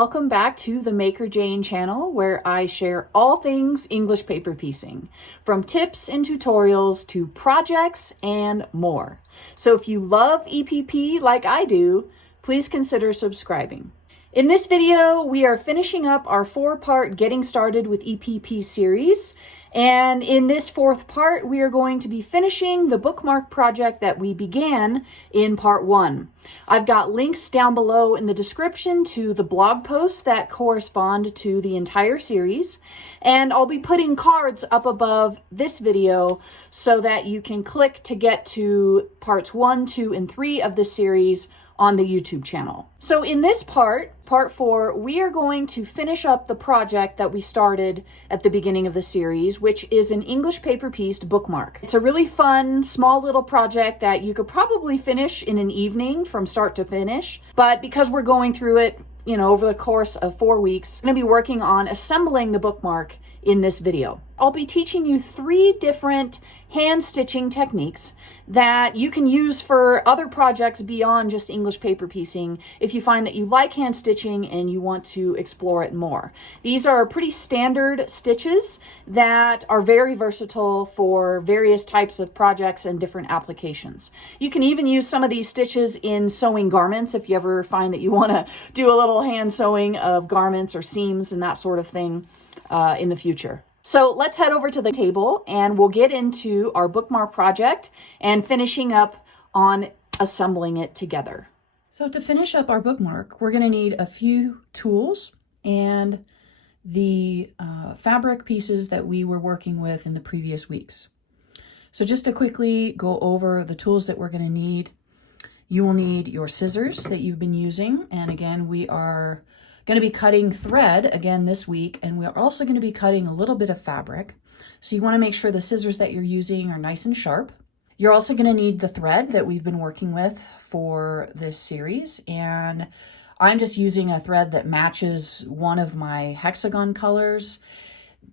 welcome back to the Maker Jane channel, where I share all things English paper piecing, from tips and tutorials to projects and more. So if you love EPP like I do, please consider subscribing. In this video, we are finishing up our 4-part Getting Started with EPP series. And in this 4th part, we are going to be finishing the bookmark project that we began in part 1. I've got links down below in the description to the blog posts that correspond to the entire series. And I'll be putting cards up above this video so that you can click to get to parts 1, 2, and 3 of this series on the YouTube channel. So in this part 4, we are going to finish up the project that we started at the beginning of the series, which is an English paper pieced bookmark. It's a really fun, small little project that you could probably finish in an evening from start to finish. But because we're going through it, over the course of 4 weeks, I'm going to be working on assembling the bookmark in this video. I'll be teaching you 3 different hand stitching techniques that you can use for other projects beyond just English paper piecing if you find that you like hand stitching and you want to explore it more. These are pretty standard stitches that are very versatile for various types of projects and different applications. You can even use some of these stitches in sewing garments if you ever find that you want to do a little hand sewing of garments or seams and that sort of thing in the future. So let's head over to the table and we'll get into our bookmark project and finishing up on assembling it together. So to finish up our bookmark, we're going to need a few tools and the fabric pieces that we were working with in the previous weeks. So just to quickly go over the tools that we're going to need, you will need your scissors that you've been using. And again, we are going to be cutting thread again this week, and we're also going to be cutting a little bit of fabric. So you want to make sure the scissors that you're using are nice and sharp. You're also going to need the thread that we've been working with for this series, and I'm just using a thread that matches one of my hexagon colors.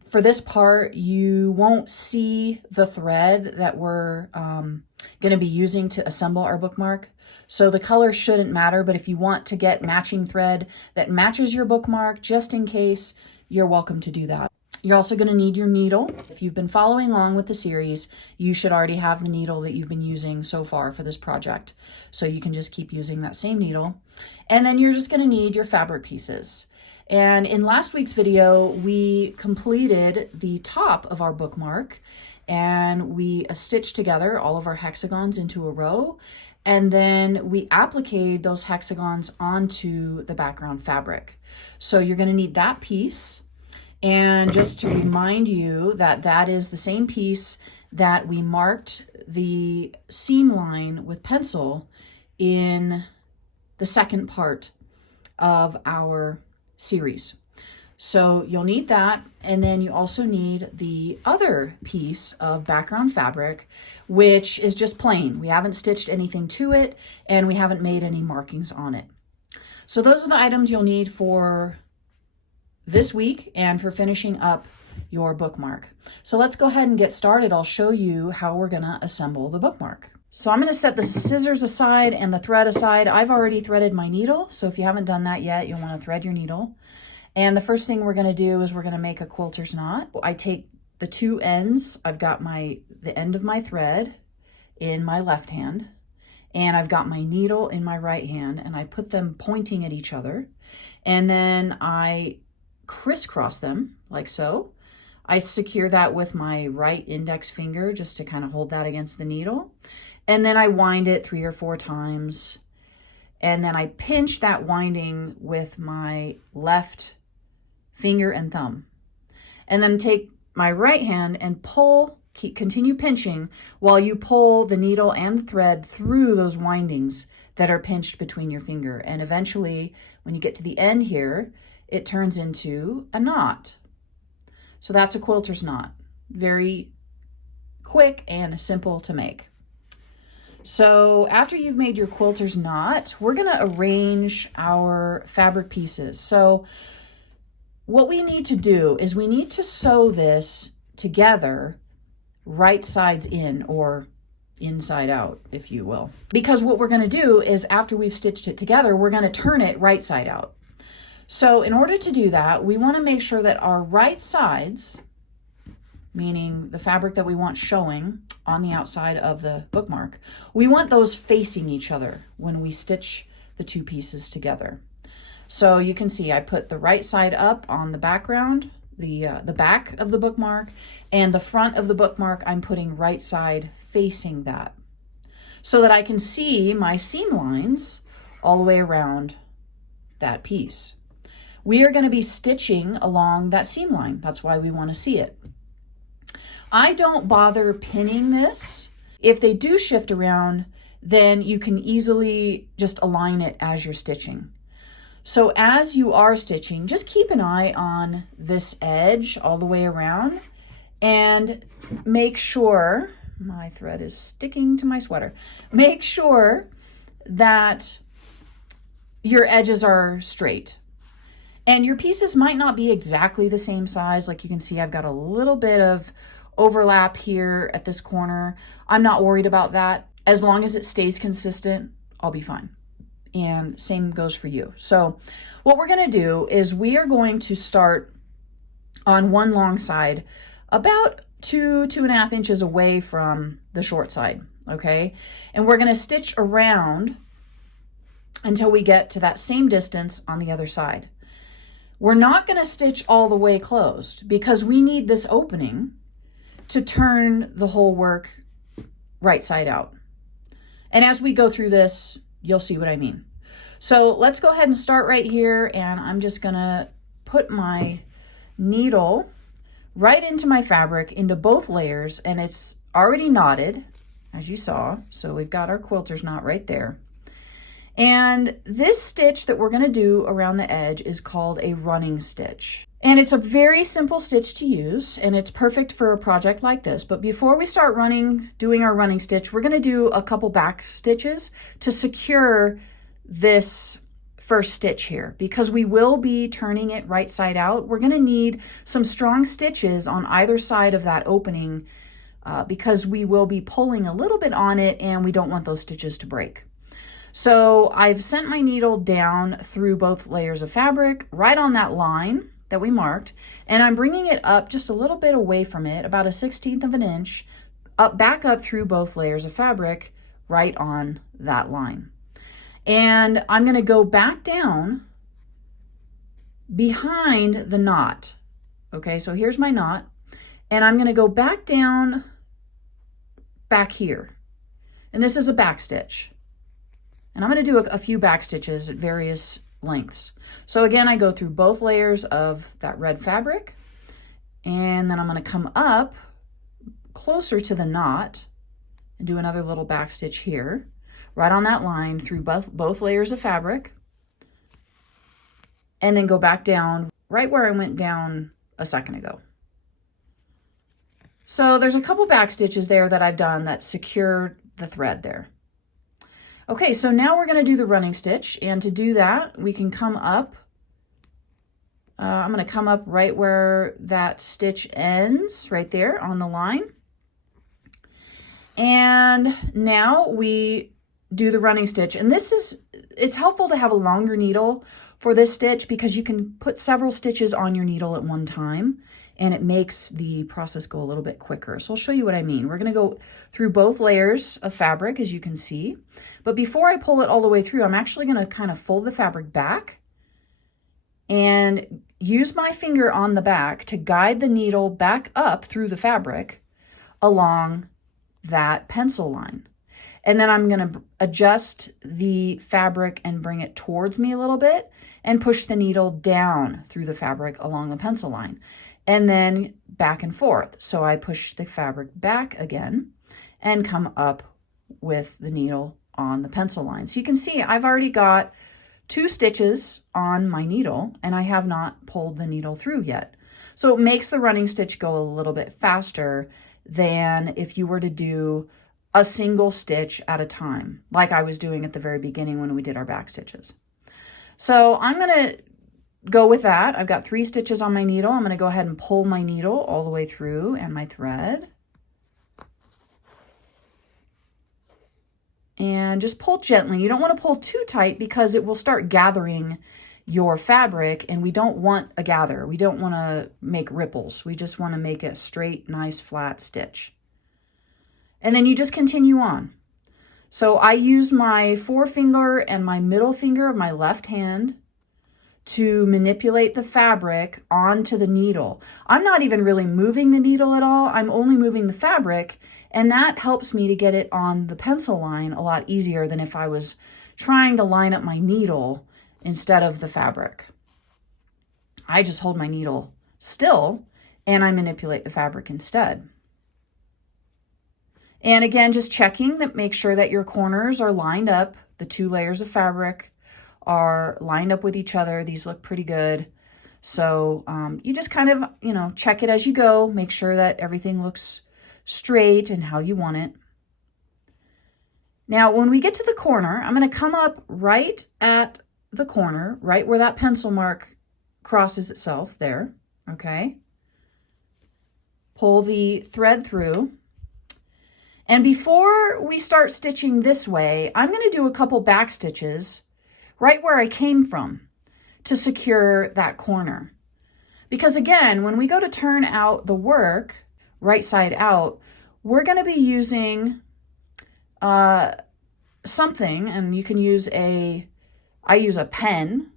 For this part, you won't see the thread that we're going to be using to assemble our bookmark. So the color shouldn't matter, but if you want to get matching thread that matches your bookmark, just in case, you're welcome to do that. You're also going to need your needle. If you've been following along with the series, you should already have the needle that you've been using so far for this project. So you can just keep using that same needle. And then you're just going to need your fabric pieces. And in last week's video, we completed the top of our bookmark and we stitched together all of our hexagons into a row. And then we appliqued those hexagons onto the background fabric. So you're going to need that piece. And just to remind you that that is the same piece that we marked the seam line with pencil in the second part of our series. So you'll need that, and then you also need the other piece of background fabric, which is just plain. We haven't stitched anything to it, and we haven't made any markings on it. So those are the items you'll need for this week and for finishing up your bookmark. So let's go ahead and get started. I'll show you how we're gonna assemble the bookmark. So I'm going to set the scissors aside and the thread aside. I've already threaded my needle, so if you haven't done that yet, you'll want to thread your needle. And the first thing we're going to do is we're going to make a quilter's knot. I take the 2 ends. I've got the end of my thread in my left hand, and I've got my needle in my right hand, and I put them pointing at each other. And then I crisscross them like so. I secure that with my right index finger just to kind of hold that against the needle. And then I wind it 3 or 4 times. And then I pinch that winding with my left finger and thumb. And then take my right hand and pull, continue pinching while you pull the needle and the thread through those windings that are pinched between your finger. And eventually, when you get to the end here, it turns into a knot. So that's a quilter's knot. Very quick and simple to make. So after you've made your quilter's knot, we're going to arrange our fabric pieces. So what we need to do is we need to sew this together right sides in, or inside out, if you will. Because what we're going to do is after we've stitched it together, we're going to turn it right side out. So in order to do that, we want to make sure that our right sides, meaning the fabric that we want showing on the outside of the bookmark, we want those facing each other when we stitch the two pieces together. So you can see I put the right side up on the background, the back of the bookmark, and the front of the bookmark I'm putting right side facing that, so that I can see my seam lines all the way around that piece. We are going to be stitching along that seam line. That's why we want to see it. I don't bother pinning this. If they do shift around, then you can easily just align it as you're stitching. So as you are stitching, just keep an eye on this edge all the way around and make sure, my thread is sticking to my sweater, make sure that your edges are straight. And your pieces might not be exactly the same size. Like you can see, I've got a little bit of overlap here at this corner. I'm not worried about that. As long as it stays consistent, I'll be fine. And same goes for you. So what we're going to do is we are going to start on one long side about 2.5 inches away from the short side. Okay. And we're going to stitch around until we get to that same distance on the other side. We're not going to stitch all the way closed because we need this opening to turn the whole work right side out. And as we go through this, you'll see what I mean. So let's go ahead and start right here, and I'm just going to put my needle right into my fabric, into both layers, and it's already knotted, as you saw. So we've got our quilter's knot right there. And this stitch that we're going to do around the edge is called a running stitch. And it's a very simple stitch to use, and it's perfect for a project like this. But before we start doing our running stitch, we're going to do a couple back stitches to secure this first stitch here, because we will be turning it right side out. We're going to need some strong stitches on either side of that opening because we will be pulling a little bit on it, and we don't want those stitches to break. So I've sent my needle down through both layers of fabric, right on that line that we marked, and I'm bringing it up just a little bit away from it, about 1/16 of an inch, back up through both layers of fabric, right on that line. And I'm going to go back down behind the knot. Okay, so here's my knot, and I'm going to go back down back here. And this is a back stitch. And I'm going to do a few back stitches at various lengths. So again, I go through both layers of that red fabric, and then I'm going to come up closer to the knot and do another little back stitch here, right on that line through both layers of fabric, and then go back down right where I went down a second ago. So there's a couple back stitches there that I've done that secure the thread there. Okay, so now we're going to do the running stitch, and to do that, we can come up. I'm going to come up right where that stitch ends, right there on the line. And now we do the running stitch, and it's helpful to have a longer needle for this stitch because you can put several stitches on your needle at one time, and it makes the process go a little bit quicker. So I'll show you what I mean. We're going to go through both layers of fabric, as you can see. But before I pull it all the way through, I'm actually going to kind of fold the fabric back and use my finger on the back to guide the needle back up through the fabric along that pencil line. And then I'm going to adjust the fabric and bring it towards me a little bit and push the needle down through the fabric along the pencil line. And then back and forth. So I push the fabric back again and come up with the needle on the pencil line. So you can see I've already got 2 stitches on my needle, and I have not pulled the needle through yet. So it makes the running stitch go a little bit faster than if you were to do a single stitch at a time, like I was doing at the very beginning when we did our back stitches. So I'm going to go with that. I've got 3 stitches on my needle. I'm going to go ahead and pull my needle all the way through and my thread. And just pull gently. You don't want to pull too tight because it will start gathering your fabric, and we don't want a gather. We don't want to make ripples. We just want to make a straight, nice, flat stitch. And then you just continue on. So I use my forefinger and my middle finger of my left hand to manipulate the fabric onto the needle. I'm not even really moving the needle at all. I'm only moving the fabric, and that helps me to get it on the pencil line a lot easier than if I was trying to line up my needle instead of the fabric. I just hold my needle still and I manipulate the fabric instead. And again, just checking that, make sure that your corners are lined up. The 2 layers of fabric are lined up with each other. These look pretty good. So you just kind of, you know, check it as you go. Make sure that everything looks straight and how you want it. Now, when we get to the corner, I'm going to come up right at the corner, right where that pencil mark crosses itself there, okay? Pull the thread through. And before we start stitching this way, I'm going to do a couple back stitches right where I came from to secure that corner. Because again, when we go to turn out the work right side out, we're going to be using something, and you can use I use a pen,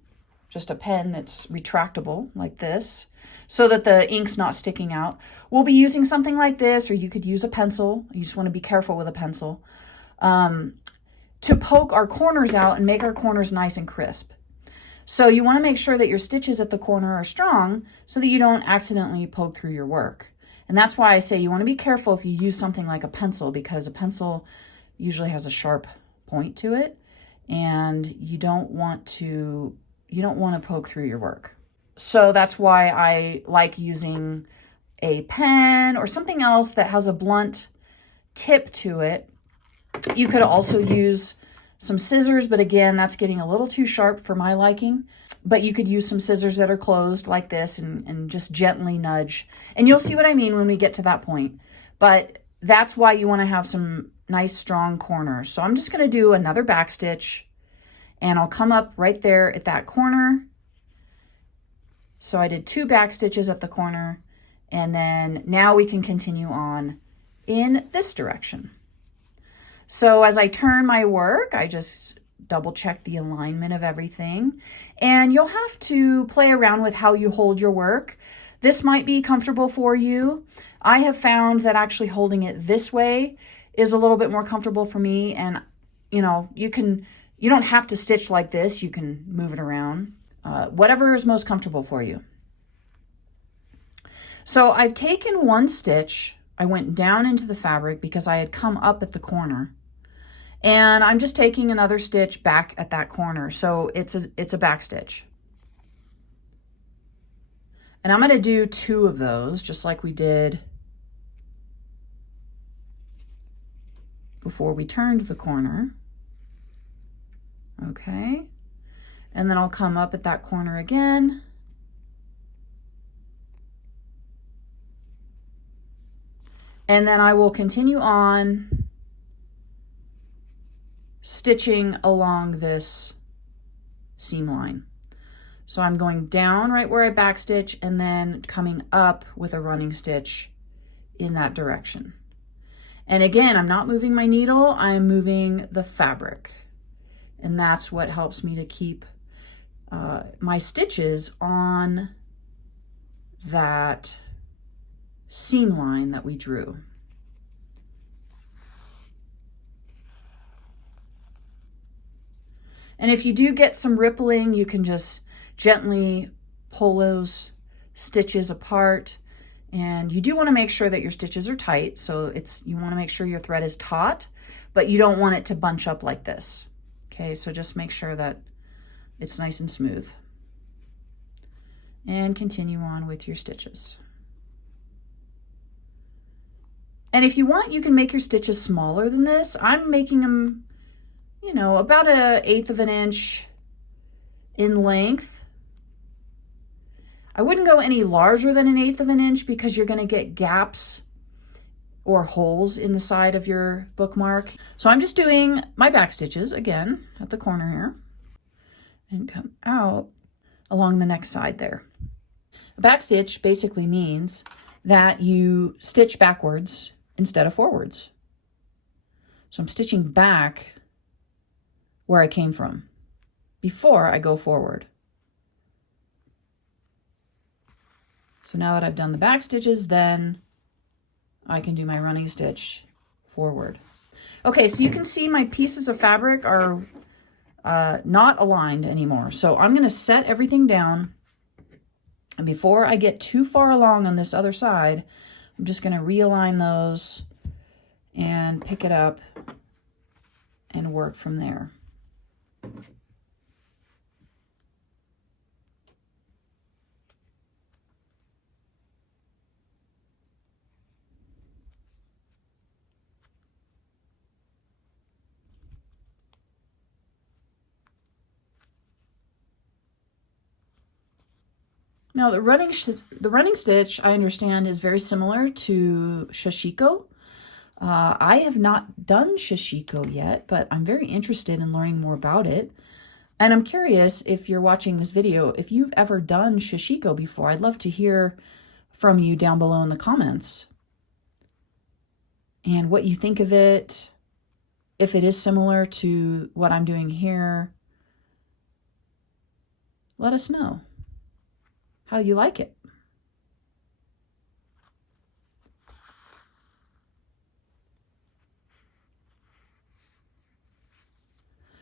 just a pen that's retractable like this, so that the ink's not sticking out. We'll be using something like this, or you could use a pencil. You just want to be careful with a pencil, to poke our corners out and make our corners nice and crisp. So you want to make sure that your stitches at the corner are strong so that you don't accidentally poke through your work. And that's why I say you want to be careful if you use something like a pencil, because a pencil usually has a sharp point to it, and you don't want to poke through your work. So that's why I like using a pen or something else that has a blunt tip to it. You could also use some scissors, but again, that's getting a little too sharp for my liking. But you could use some scissors that are closed like this and just gently nudge. And you'll see what I mean when we get to that point. But that's why you want to have some nice strong corners. So I'm just going to do another back stitch, and I'll come up right there at that corner. So I did 2 back stitches at the corner, and then now we can continue on in this direction. So as I turn my work, I just double check the alignment of everything, and you'll have to play around with how you hold your work. This might be comfortable for you. I have found that actually holding it this way is a little bit more comfortable for me, and you know, you don't have to stitch like this. You can move it around, whatever is most comfortable for you. So I've taken 1 stitch, I went down into the fabric because I had come up at the corner, and I'm just taking another stitch back at that corner. So it's a back stitch. And I'm going to do 2 of those, just like we did before we turned the corner. Okay. And then I'll come up at that corner again. And then I will continue on stitching along this seam line. So I'm going down right where I backstitch and then coming up with a running stitch in that direction. And again, I'm not moving my needle, I'm moving the fabric. And that's what helps me to keep my stitches on that seam line that we drew. And if you do get some rippling, you can just gently pull those stitches apart. And you do want to make sure that your stitches are tight. So you want to make sure your thread is taut, but you don't want it to bunch up like this. Okay, so just make sure that it's nice and smooth. And continue on with your stitches. And if you want, you can make your stitches smaller than this. I'm making them, you know, about 1/8 of an inch in length. I wouldn't go any larger than 1/8 of an inch because you're going to get gaps or holes in the side of your bookmark. So I'm just doing my back stitches again at the corner here and come out. along the next side there. A back stitch basically means that you stitch backwards instead of forwards. So I'm stitching back where I came from before I go forward. So now that I've done the back stitches, then I can do my running stitch forward. Okay, so you can see my pieces of fabric are not aligned anymore. So I'm going to set everything down. And before I get too far along on this other side, I'm just going to realign those and pick it up and work from there. Now the running stitch, I understand, is very similar to sashiko. I have not done sashiko yet, but I'm very interested in learning more about it. And I'm curious, if you're watching this video, if you've ever done sashiko before. I'd love to hear from you down below in the comments and what you think of it, if it is similar to what I'm doing here. Let us know how you like it.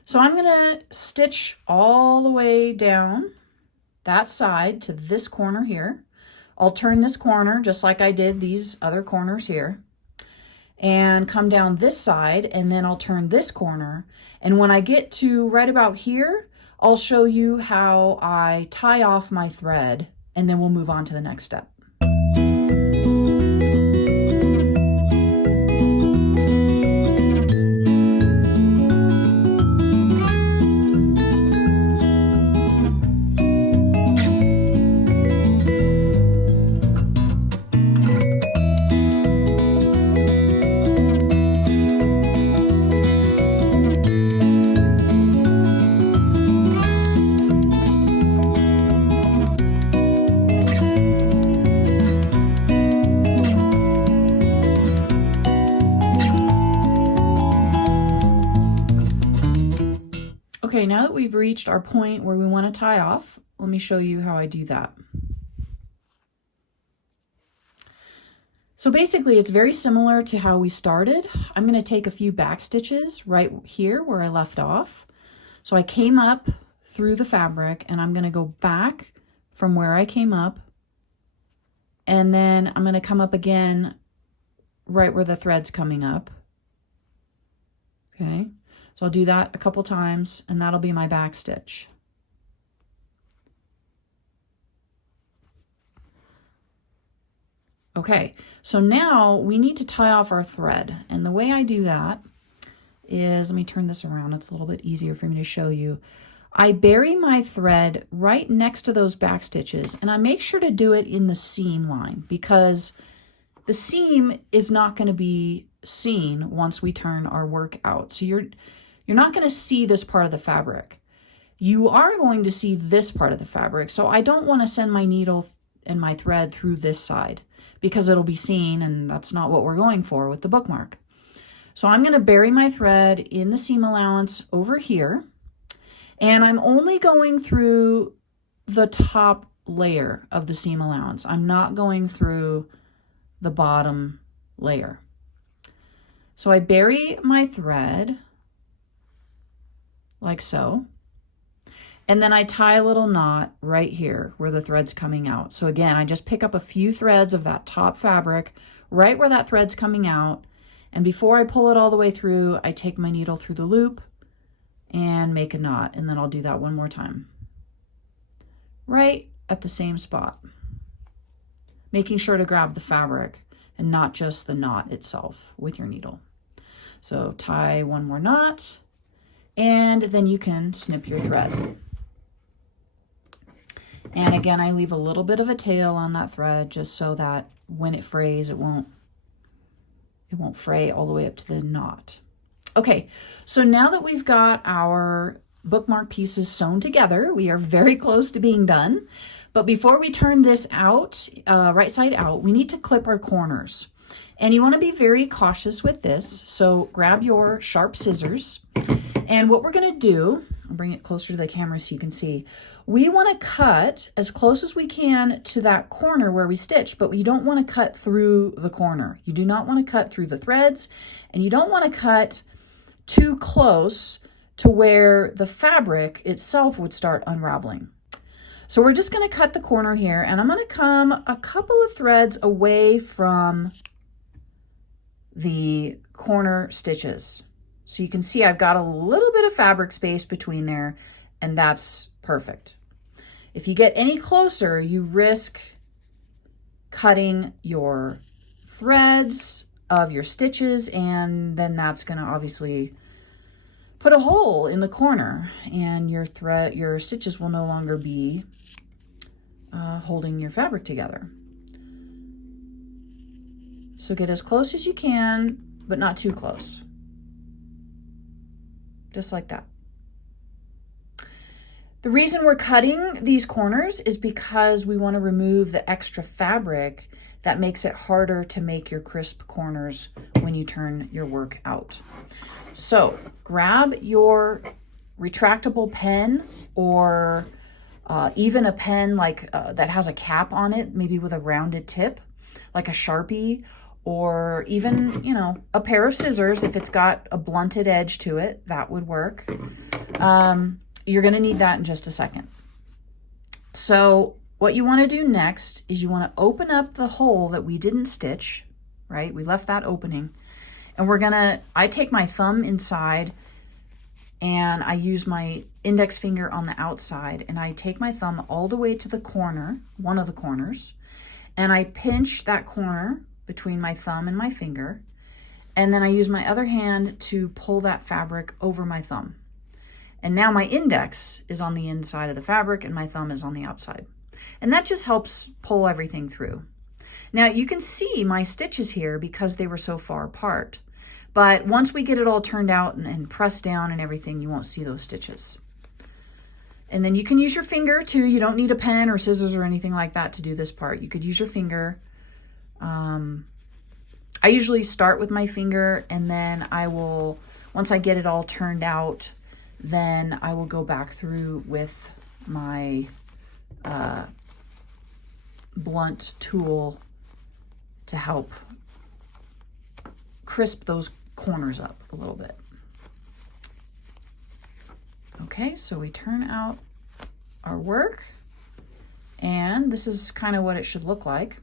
So I'm going to stitch all the way down that side to this corner here. I'll turn this corner just like I did these other corners here, and come down this side, and then I'll turn this corner. And when I get to right about here, I'll show you how I tie off my thread, and then we'll move on to the next step. Okay, now that we've reached our point where we want to tie off, let me show you how I do that. So basically, it's very similar to how we started. I'm going to take a few back stitches right here where I left off. So I came up through the fabric, and I'm going to go back from where I came up, and then I'm going to come up again right where the thread's coming up. Okay. So I'll do that a couple times, and that'll be my back stitch. Okay, so now we need to tie off our thread. And the way I do that is, let me turn this around. It's a little bit easier for me to show you. I bury my thread right next to those back stitches, and I make sure to do it in the seam line, because the seam is not going to be seen once we turn our work out. So you're not going to see this part of the fabric. You are going to see this part of the fabric. So I don't want to send my needle and my thread through this side, because it'll be seen, and that's not what we're going for with the bookmark. So I'm going to bury my thread in the seam allowance over here, and I'm only going through the top layer of the seam allowance. I'm not going through the bottom layer. So I bury my thread like so, and then I tie a little knot right here where the thread's coming out. So again, I just pick up a few threads of that top fabric right where that thread's coming out, and before I pull it all the way through, I take my needle through the loop and make a knot, and then I'll do that one more time right at the same spot, making sure to grab the fabric and not just the knot itself with your needle. So tie one more knot, and then you can snip your thread. And again, I leave a little bit of a tail on that thread just so that when it frays, it won't fray all the way up to the knot. Okay, so now that we've got our bookmark pieces sewn together. We are very close to being done. But before we turn this out, right side out, we need to clip our corners. And you want to be very cautious with this. So grab your sharp scissors. And what we're going to do, I'll bring it closer to the camera so you can see. We want to cut as close as we can to that corner where we stitched, but you don't want to cut through the corner. You do not want to cut through the threads, and you don't want to cut too close to where the fabric itself would start unraveling. So we're just going to cut the corner here, and I'm going to come a couple of threads away from the corner stitches. So you can see I've got a little bit of fabric space between there, and that's perfect. If you get any closer, you risk cutting your threads of your stitches, and then that's going to obviously put a hole in the corner, and your stitches will no longer be holding your fabric together. So get as close as you can, but not too close. Just like that. The reason we're cutting these corners is because we want to remove the extra fabric that makes it harder to make your crisp corners when you turn your work out. So grab your retractable pen, or even a pen like that has a cap on it, maybe with a rounded tip, like a Sharpie, or even, you know, a pair of scissors. If it's got a blunted edge to it, that would work. You're going to need that in just a second. So what you want to do next is you want to open up the hole that we didn't stitch, right? We left that opening. And I take my thumb inside, and I use my index finger on the outside, and I take my thumb all the way to the corner, one of the corners, and I pinch that corner between my thumb and my finger, and then I use my other hand to pull that fabric over my thumb. And now my index is on the inside of the fabric and my thumb is on the outside. And that just helps pull everything through. Now you can see my stitches here because they were so far apart. But once we get it all turned out and pressed down and everything, you won't see those stitches. And then you can use your finger too. You don't need a pen or scissors or anything like that to do this part. You could use your finger. I usually start with my finger, and then once I get it all turned out, then I will go back through with my blunt tool to help crisp those corners up a little bit. Okay, so we turn out our work, and this is kind of what it should look like.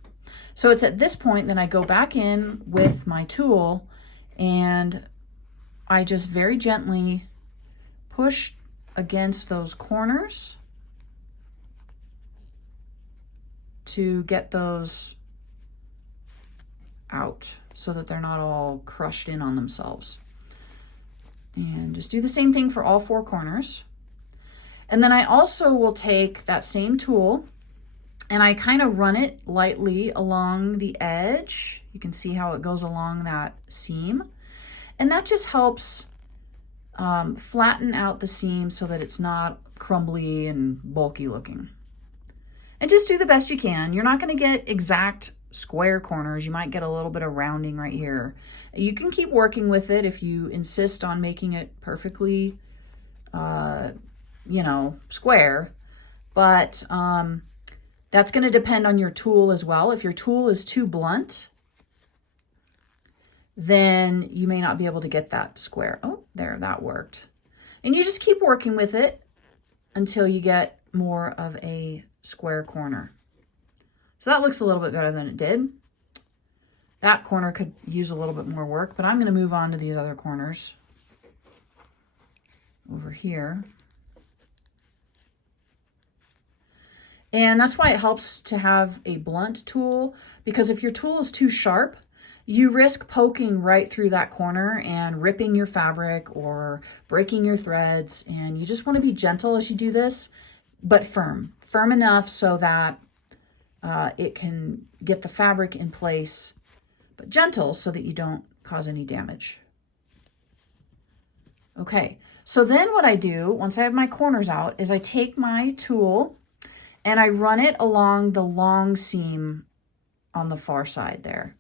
So it's at this point that I go back in with my tool, and I just very gently push against those corners to get those out so that they're not all crushed in on themselves. And just do the same thing for all four corners. And then I also will take that same tool and I kind of run it lightly along the edge. You can see how it goes along that seam. And that just helps flatten out the seam so that it's not crumbly and bulky looking. And just do the best you can. You're not going to get exact square corners. You might get a little bit of rounding right here. You can keep working with it if you insist on making it perfectly, square. But that's going to depend on your tool as well. If your tool is too blunt, then you may not be able to get that square. Oh, there, that worked. And you just keep working with it until you get more of a square corner. So that looks a little bit better than it did. That corner could use a little bit more work, but I'm going to move on to these other corners over here. And that's why it helps to have a blunt tool, because if your tool is too sharp, you risk poking right through that corner and ripping your fabric or breaking your threads. And you just want to be gentle as you do this, but firm enough so that it can get the fabric in place, but gentle so that you don't cause any damage. Okay, so then what I do, once I have my corners out, is I take my tool and I run it along the long seam on the far side there.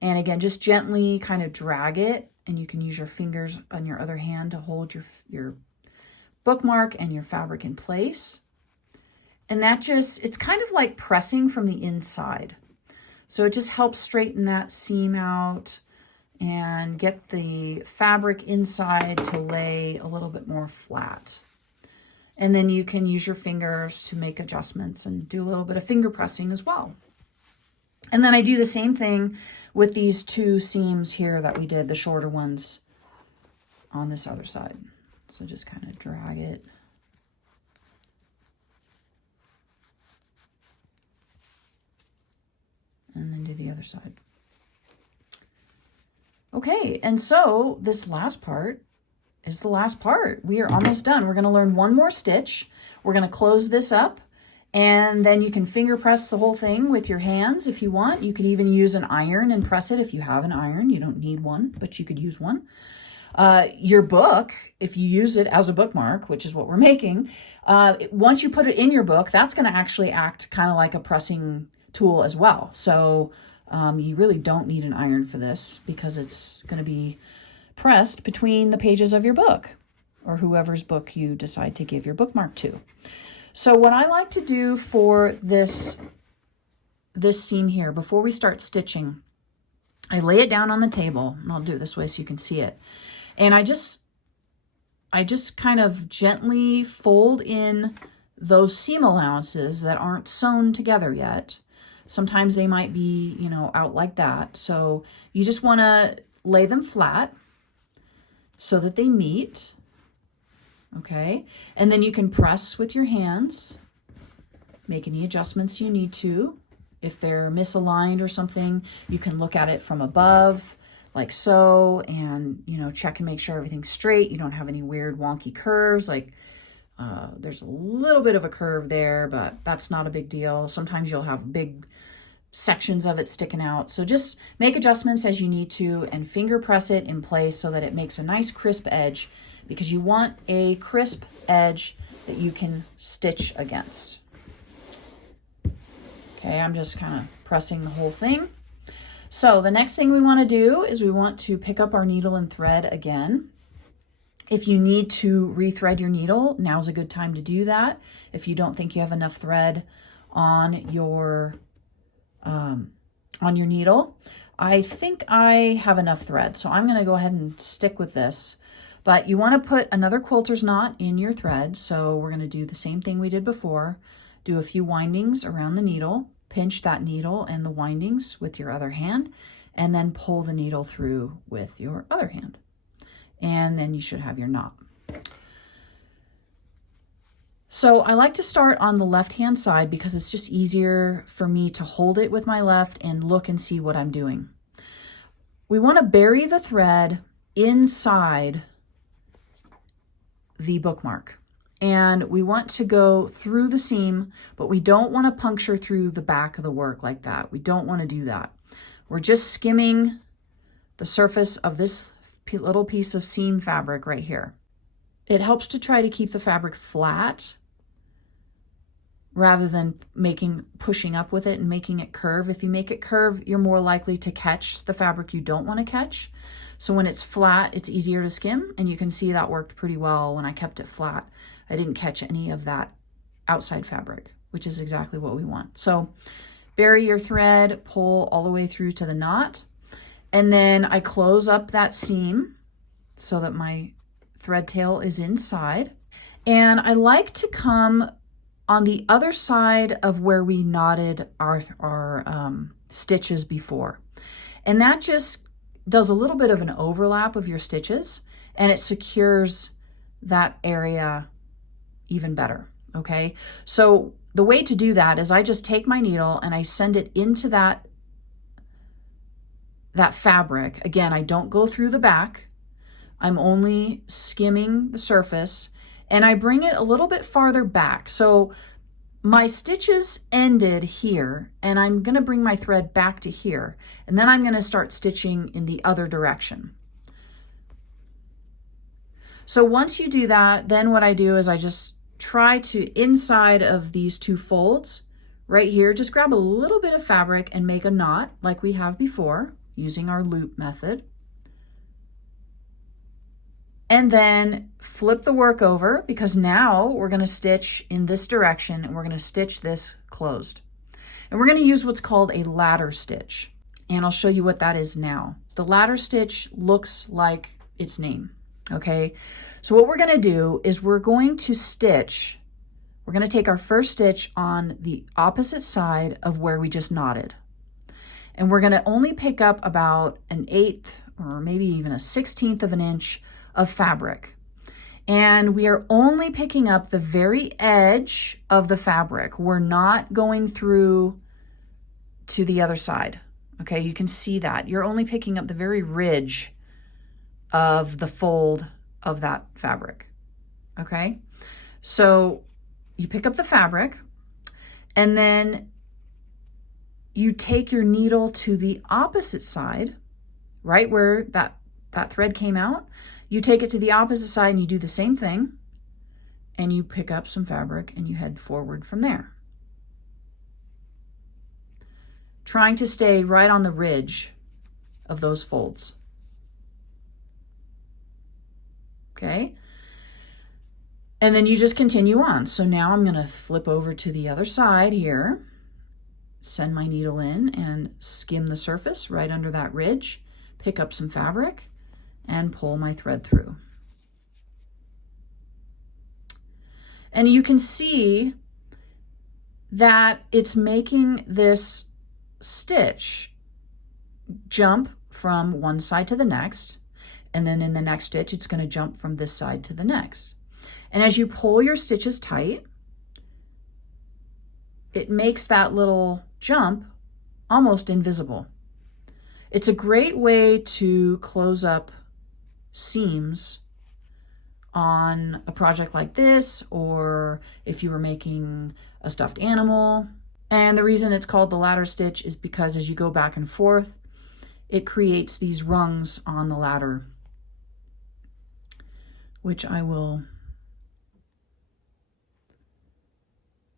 And again, just gently kind of drag it, and you can use your fingers on your other hand to hold your bookmark and your fabric in place. And that just, it's kind of like pressing from the inside. So it just helps straighten that seam out and get the fabric inside to lay a little bit more flat. And then you can use your fingers to make adjustments and do a little bit of finger pressing as well. And then I do the same thing with these two seams here that we did, the shorter ones on this other side. So just kind of drag it. And then do the other side. Okay, and so this last part is the last part. We are almost done. We're going to learn one more stitch. We're going to close this up, and then you can finger press the whole thing with your hands if you want. You could even use an iron and press it if you have an iron. You don't need one, but you could use one. Your book, if you use it as a bookmark, which is what we're making, once you put it in your book, that's going to actually act kind of like a pressing tool as well. So you really don't need an iron for this because it's going to be pressed between the pages of your book or whoever's book you decide to give your bookmark to. So what I like to do for this seam here, before we start stitching, I lay it down on the table, and I'll do it this way so you can see it. And I just kind of gently fold in those seam allowances that aren't sewn together yet. Sometimes they might be, you know, out like that. So you just want to lay them flat so that they meet. Okay. And then you can press with your hands, make any adjustments you need to. If they're misaligned or something, you can look at it from above like so, and, you know, check and make sure everything's straight. You don't have any weird wonky curves. Like there's a little bit of a curve there, but that's not a big deal. Sometimes you'll have big sections of it sticking out. So just make adjustments as you need to and finger press it in place so that it makes a nice crisp edge, because you want a crisp edge that you can stitch against. Okay, I'm just kind of pressing the whole thing. So the next thing we want to do is we want to pick up our needle and thread again. If you need to rethread your needle, now's a good time to do that. If you don't think you have enough thread on your needle, I think I have enough thread, so I'm going to go ahead and stick with this. But you want to put another quilter's knot in your thread, so we're going to do the same thing we did before. Do a few windings around the needle, pinch that needle and the windings with your other hand, and then pull the needle through with your other hand. And then you should have your knot. So I like to start on the left-hand side because it's just easier for me to hold it with my left and look and see what I'm doing. We want to bury the thread inside the bookmark. And we want to go through the seam, but we don't want to puncture through the back of the work like that. We don't want to do that. We're just skimming the surface of this little piece of seam fabric right here. It helps to try to keep the fabric flat rather than pushing up with it and making it curve. If you make it curve, you're more likely to catch the fabric you don't want to catch. So when it's flat, it's easier to skim, and you can see that worked pretty well when I kept it flat. I didn't catch any of that outside fabric, which is exactly what we want. So bury your thread, pull all the way through to the knot, and then I close up that seam so that my thread tail is inside. And I like to come on the other side of where we knotted our stitches before. And that just does a little bit of an overlap of your stitches, and it secures that area even better. Okay, so the way to do that is I just take my needle and I send it into that fabric. Again, I don't go through the back. I'm only skimming the surface, and I bring it a little bit farther back. So my stitches ended here, and I'm going to bring my thread back to here, and then I'm going to start stitching in the other direction. So once you do that, then what I do is I just try to, inside of these two folds right here, just grab a little bit of fabric and make a knot like we have before using our loop method. And then flip the work over, because now we're going to stitch in this direction and we're going to stitch this closed. And we're going to use what's called a ladder stitch. And I'll show you what that is now. The ladder stitch looks like its name. Okay, so what we're going to do is we're going to take our first stitch on the opposite side of where we just knotted. And we're going to only pick up about 1/8 or maybe even 1/16 of an inch of fabric. And we are only picking up the very edge of the fabric. We're not going through to the other side. Okay, you can see that. You're only picking up the very ridge of the fold of that fabric. Okay, so you pick up the fabric and then you take your needle to the opposite side, right where that thread came out. You take it to the opposite side and you do the same thing, and you pick up some fabric and you head forward from there, trying to stay right on the ridge of those folds. Okay, and then you just continue on. So now I'm going to flip over to the other side here, send my needle in and skim the surface right under that ridge, pick up some fabric and pull my thread through. And you can see that it's making this stitch jump from one side to the next, and then in the next stitch it's going to jump from this side to the next. And as you pull your stitches tight, it makes that little jump almost invisible. It's a great way to close up seams on a project like this, or if you were making a stuffed animal. And the reason it's called the ladder stitch is because as you go back and forth, it creates these rungs on the ladder, which I will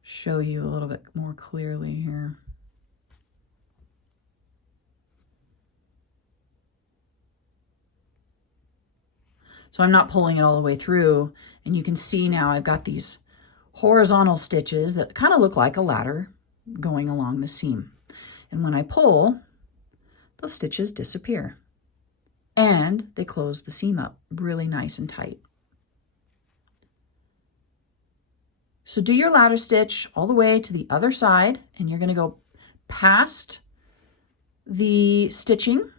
show you a little bit more clearly here. So I'm not pulling it all the way through, and you can see now I've got these horizontal stitches that kind of look like a ladder going along the seam. And when I pull, those stitches disappear and they close the seam up really nice and tight. So do your ladder stitch all the way to the other side, and you're going to go past the stitching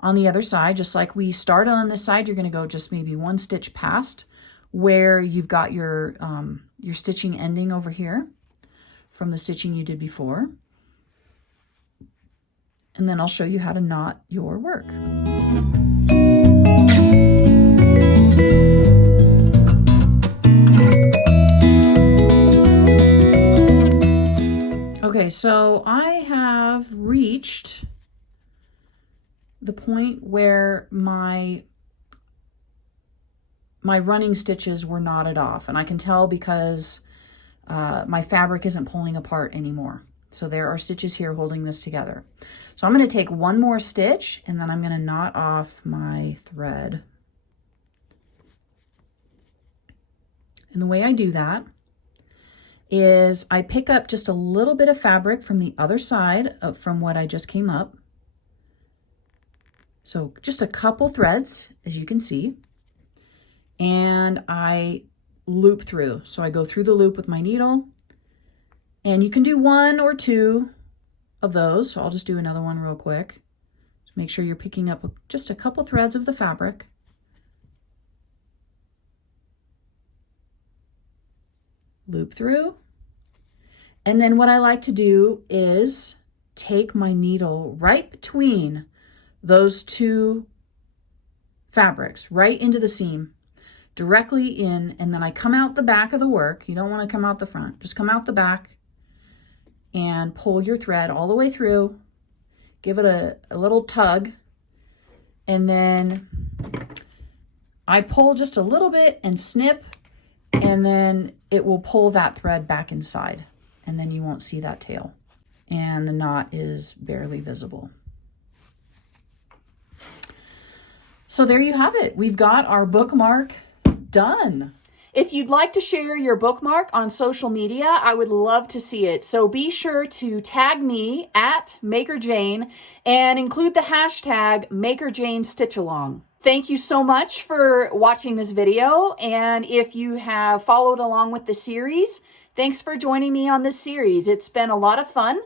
on the other side, just like we started on this side. You're going to go just maybe one stitch past where you've got your stitching ending over here from the stitching you did before. And then I'll show you how to knot your work. Okay, so I have reached the point where my running stitches were knotted off, and I can tell because my fabric isn't pulling apart anymore. So there are stitches here holding this together. So I'm going to take one more stitch and then I'm going to knot off my thread. And the way I do that is I pick up just a little bit of fabric from the other side of, from what I just came up. So just a couple threads, as you can see, and I loop through. So I go through the loop with my needle, and you can do one or two of those. So I'll just do another one real quick. Just make sure you're picking up just a couple threads of the fabric. Loop through. And then what I like to do is take my needle right between those two fabrics, right into the seam, directly in, and then I come out the back of the work. You don't want to come out the front, just come out the back and pull your thread all the way through, give it a little tug, and then I pull just a little bit and snip, and then it will pull that thread back inside, and then you won't see that tail. And the knot is barely visible. So there you have it. We've got our bookmark done. If you'd like to share your bookmark on social media, I would love to see it. So be sure to tag me at MakerJane and include the hashtag MakerJaneStitchAlong. Thank you so much for watching this video. And if you have followed along with the series, thanks for joining me on this series. It's been a lot of fun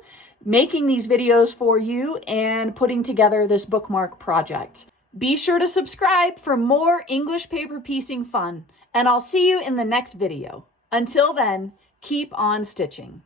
making these videos for you and putting together this bookmark project. Be sure to subscribe for more English paper piecing fun, and I'll see you in the next video. Until then, keep on stitching.